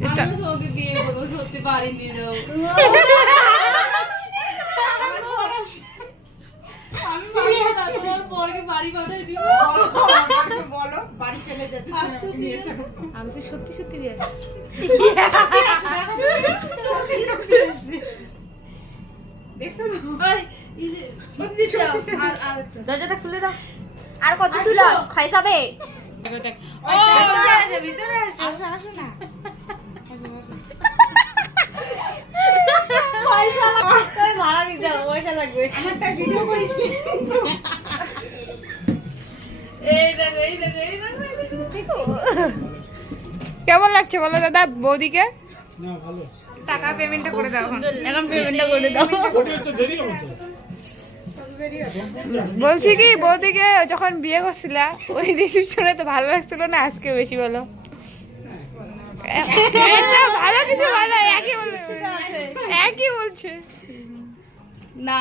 তোমাকে বিয়ে করবো, সত্যি বাড়ি নিয়ে যাও। তোমার পরকে বাড়ি পাঠাই দিব। বলো বাড়ি চলে যেতে নিয়ে যাবো। আমি তো সত্যি সত্যি বিয়ে দেখছো তো? দরজাটা খুলে দাও। আর কত তুলো খাই খাবে? ভিতরে আসো। আসো না। ভাড়া দিতে হবে, পয়সা লাগবে। আমারটা ভিডিও করিস নি? কেমন লাগছে বলো দাদা বৌদিকে? না ভালো। টাকা পেমেন্টটা করে দাও এখন। এখন পেমেন্টটা করে দাও। ওটা একটু দেরি হবে তো। বলছি কি বৌদিকে যখন বিয়ে করছিলা ওই রিসেপশনে তো ভালো লাগছিল না, আজকে বেশি বলো? এটা ভালো কিছু ভালো একই বলছে, একই বলছে। না